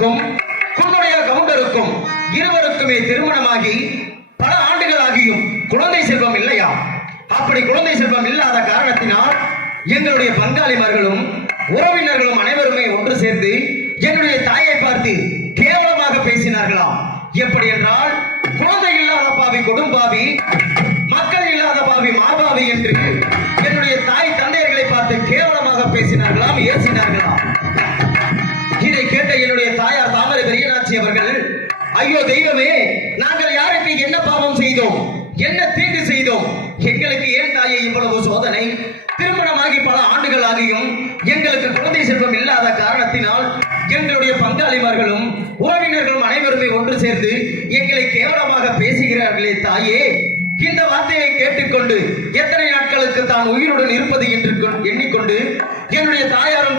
அவர்களுக்கும் குன்னுடைய கவுண்டருக்கும் இருவருக்குமே திருமணமாகி பல ஆண்டுகளாகியும் குழந்தை செல்வம் இல்லையா? அப்படி குழந்தை செல்வம் இல்லாத காரணத்தினால் எங்களுடைய பங்காளிமார்களும் உறவினர்களும் அனைவருமே ஒன்று சேர்ந்து என்னுடைய தாயை பார்த்து கேவலமாக பேசினார்களாம். எப்படி என்றால், குழந்தை இல்லாத பாவி கொடும்பாவி, மக்கள் இல்லாத பாவி மாபாவி என்று என்னுடைய தாய் தந்தையர்களை பார்த்து கேவலமாக பேசினார்களாம், ஏசினார்களாம். இதை கேட்ட என்னுடைய தாயார் தாமரை பெரியநாச்சி அவர்கள், ஐயோ தெய்வமே, நாங்கள் யாருக்கு என்ன பாவம் செய்தோம், என்ன தீங்கு செய்தோம், எங்களுக்கு ஏன் தாயை இவ்வளவு சோதனை? திருமணமாகி பல ஆண்டுகள் ஆகியும் எங்களுக்கு குழந்தை செல்வம் இல்லாத காரணத்தினால் எங்களுடைய பங்காளிமார்களும் உறவினர்களும் அனைவருமே ஒன்று சேர்ந்து எங்களை கேவலமாக பேசுகிறார்களே தாயே, இந்த வார்த்தையை கேட்டுக்கொண்டு எத்தனை நாட்களுக்கு தான் உயிருடன் இருப்பது என்று எண்ணிக்கொண்டு என்னுடைய தாயாரும்